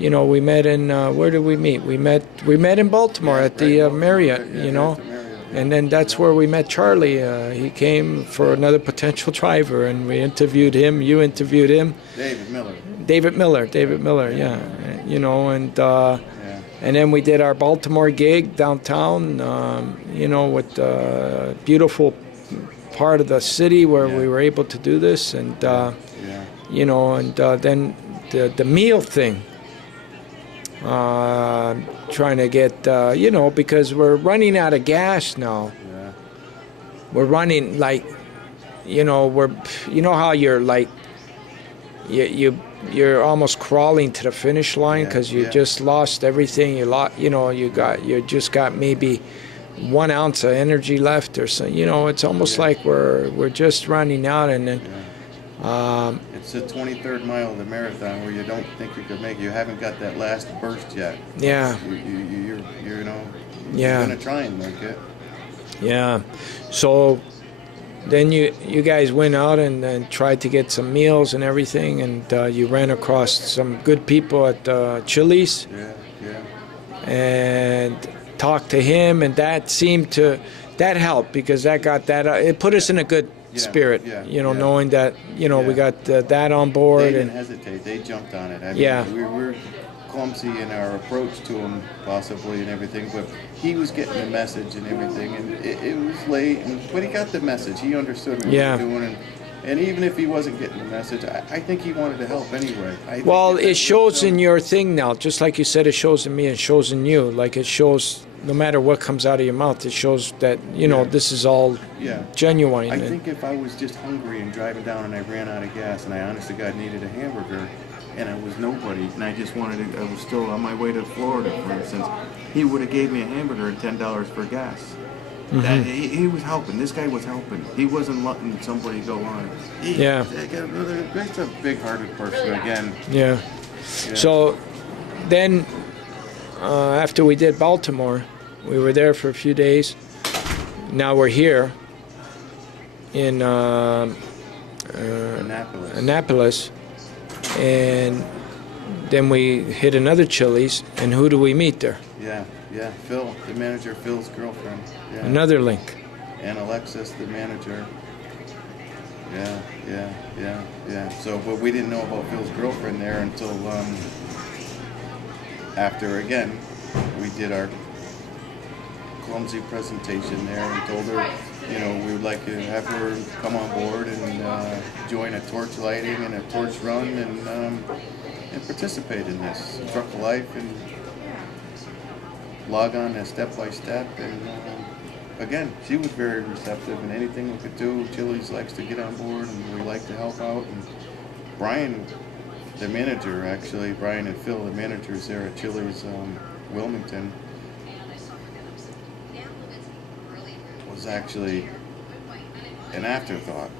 we met in where did we meet? We met in Baltimore at the Marriott, and then that's where we met Charlie. He came for another potential driver, and we interviewed him. You interviewed him. David Miller, yeah. And then we did our Baltimore gig downtown, with the beautiful part of the city where we were able to do this, and then the meal thing. Trying to get, because we're running out of gas now. Yeah. We're running like, how you're like, you're almost crawling to the finish line because you just lost everything. You just got maybe 1 ounce of energy left or so. It's almost like we're just running out, and then. It's the 23rd mile of the marathon where you don't think you could make it. You haven't got that last burst yet. Yeah. You're gonna try and make it. Yeah. So then you guys went out and tried to get some meals and everything, and you ran across some good people at Chili's. Yeah. And talked to him, and that helped because it put us in a good spirit, knowing that we got that on board. They didn't hesitate; they jumped on it. We were clumsy in our approach to him, possibly, and everything. But he was getting the message and everything, and it was late, but he got the message. He understood what we were doing, and even if he wasn't getting the message, I think he wanted to help anyway. Well, it shows in your thing now, just like you said. It shows in me. It shows in you. Like it shows. No matter what comes out of your mouth, it shows that, this is all genuine. I think if I was just hungry and driving down and I ran out of gas and I honest to God needed a hamburger and I was nobody and I just I was still on my way to Florida, for instance, he would have gave me a hamburger and $10 for gas. Mm-hmm. He was helping. This guy was helping. He wasn't letting somebody go on. He's a big-hearted person again. Yeah. So then... after we did Baltimore, we were there for a few days. Now we're here in Annapolis, and then we hit another Chili's. And who do we meet there? Yeah, Phil, the manager, Phil's girlfriend. Yeah. Another link. And Alexis, the manager. Yeah. So, but we didn't know about Phil's girlfriend there until. After, again, we did our clumsy presentation there and told her, we would like to have her come on board and join a torch lighting and a torch run and participate in this Truck Life and log on step by step. And again, she was very receptive, and anything we could do, Chili's likes to get on board, and we like to help out. And Brian, the manager, actually, Brian and Phil, the managers there at Chili's Wilmington, was actually an afterthought.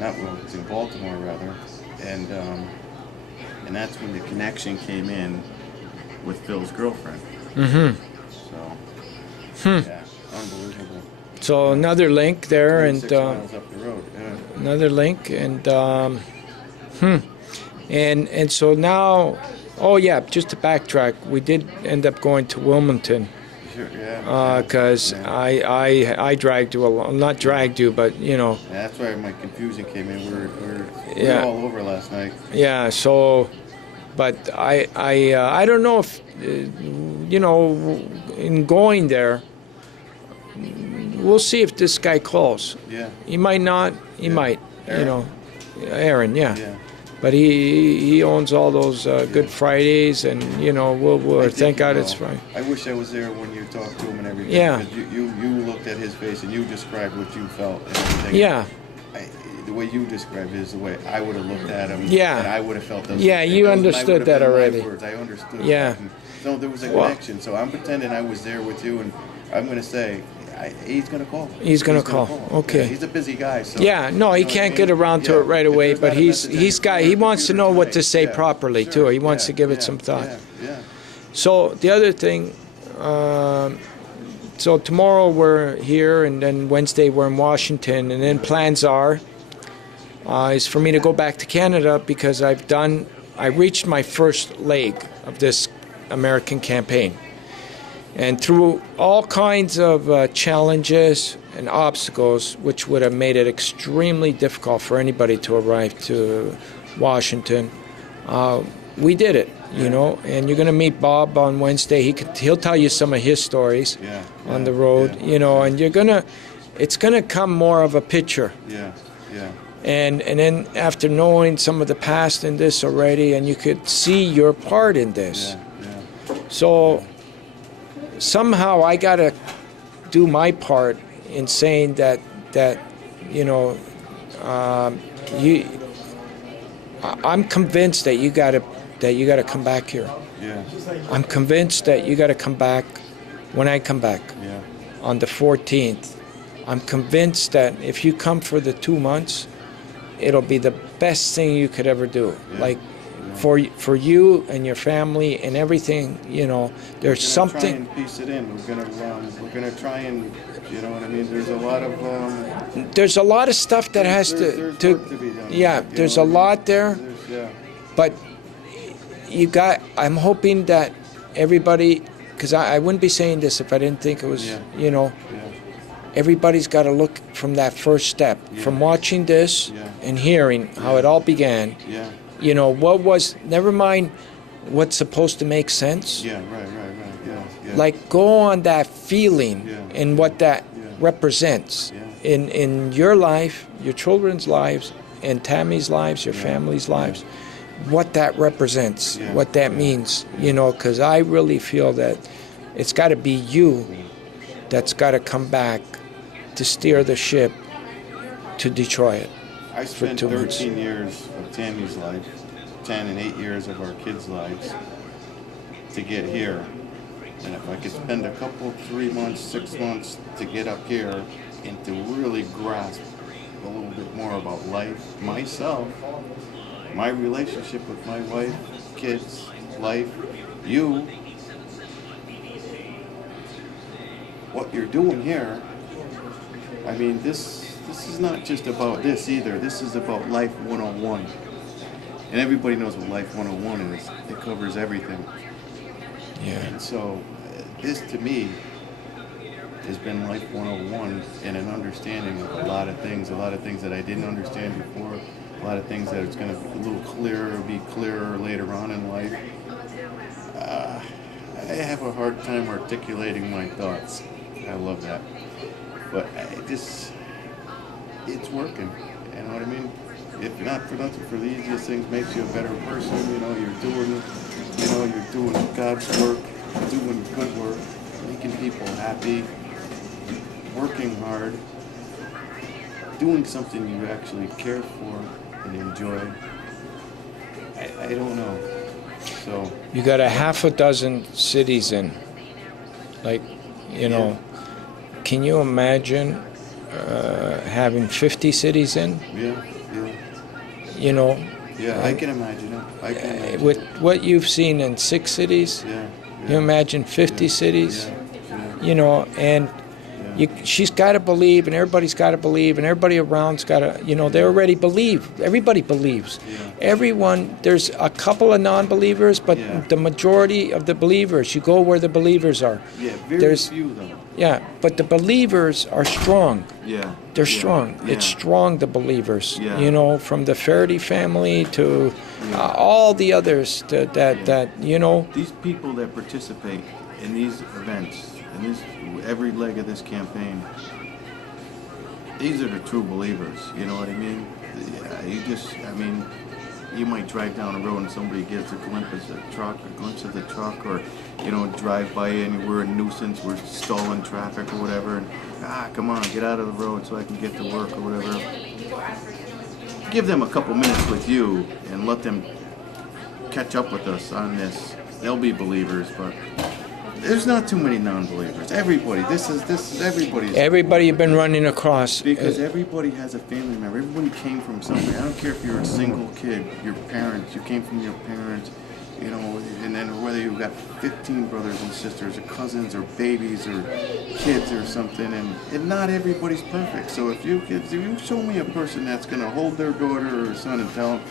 Not Wilmington, Baltimore, rather. And that's when the connection came in with Phil's girlfriend. Mm-hmm. So, unbelievable. So another link there, and 6 miles up the road. Yeah. Another link, and and so now, just to backtrack, we did end up going to Wilmington. Sure, yeah. Because I dragged you along, not dragged you, but Yeah, that's where my confusion came in. We were all over last night. Yeah. So, but I don't know if in going there. We'll see if this guy calls. Yeah. He might not. He might. Aaron? Aaron. Yeah. But he owns all those Good Fridays, and we'll thank God it's Friday. I wish I was there when you talked to him and everything. Yeah. Because you looked at his face and you described what you felt and everything. Yeah. The way you described it is the way I would have looked at him. Yeah. And I would have felt those. Yeah, you understood that already. I understood. Yeah. So there was a connection. So I'm pretending I was there with you, and I'm going to say. He's going to call. He's going to call. Okay. Yeah, he's a busy guy. So, he can't get around to it right away, but he wants to know what to say properly too. He wants to give it some thought. Yeah. So the other thing, so tomorrow we're here, and then Wednesday we're in Washington, and then plans are is for me to go back to Canada because I've done I reached my first leg of this American campaign. And through all kinds of challenges and obstacles, which would have made it extremely difficult for anybody to arrive to Washington, we did it, you know. And you're going to meet Bob on Wednesday. He'll tell you some of his stories on the road, you know. And it's going to come more of a picture. And then after knowing some of the past in this already, and you could see your part in this. So somehow I got to do my part in saying that you know, I'm convinced that you got to come back here. I'm convinced that you got to come back when I come back on the 14th. I'm convinced that if you come for the 2 months, it'll be the best thing you could ever do. Like for you and your family and everything, you know. There's something. Try and piece it in. We're gonna try and, you know what I mean. There's a lot of. There's a lot of stuff that has to be done. Yeah, there's a lot there. But I'm hoping that everybody, because I wouldn't be saying this if I didn't think it was, you know. Everybody's got to look from that first step, from watching this and hearing how it all began. You know, never mind what's supposed to make sense. Like, go on that feeling and what that represents in your life, your children's lives, and Tammy's lives, your family's lives, what that represents, what that means, you know, because I really feel that it's got to be you that's got to come back to steer the ship to Detroit. I spent 13 years of Tammy's life, 10 and 8 years of our kids' lives to get here. And if I could spend a couple, 3 months, 6 months to get up here and to really grasp a little bit more about life, myself, my relationship with my wife, kids, life, you, what you're doing here, I mean, this is not just about this either. This is about Life 101. And everybody knows what Life 101 is. It covers everything. And so this, to me, has been Life 101 and an understanding of a lot of things that I didn't understand before, a lot of things that it's going to be a little clearer, be clearer later on in life. I have a hard time articulating my thoughts. I love that. But it's working, you know what I mean? If not for nothing, for the easiest things makes you a better person. You know, you're doing God's work, doing good work, making people happy, working hard, doing something you actually care for and enjoy. I don't know. So you got a half a dozen cities in, like, you know. Can you imagine having 50 cities in? You know? I can imagine it. With what you've seen in 6 cities, you imagine 50 cities? You know, and she's got to believe, and everybody's got to believe, and everybody around's got to, you know, they already believe. Everybody believes. Everyone, there's a couple of non-believers, but the majority of the believers, you go where the believers are. There's few though. But the believers are strong. They're strong. It's strong, the believers. You know, from the Faraday family to all the others that, you know. These people that participate in these events, in every leg of this campaign, these are the true believers. You know what I mean? You might drive down the road and somebody gets a glimpse of the truck, or, you know, drive by and we're a nuisance, we're stalling traffic or whatever, and come on, get out of the road so I can get to work or whatever. Give them a couple minutes with you and let them catch up with us on this. They'll be believers, but there's not too many non-believers. Everybody, this is everybody's. Everybody you've been running across. Because everybody has a family member. Everybody came from somewhere. I don't care if you're a single kid, your parents, you came from your parents, you know, and then whether you've got 15 brothers and sisters or cousins or babies or kids or something, and not everybody's perfect. So if you show me a person that's going to hold their daughter or son and tell them,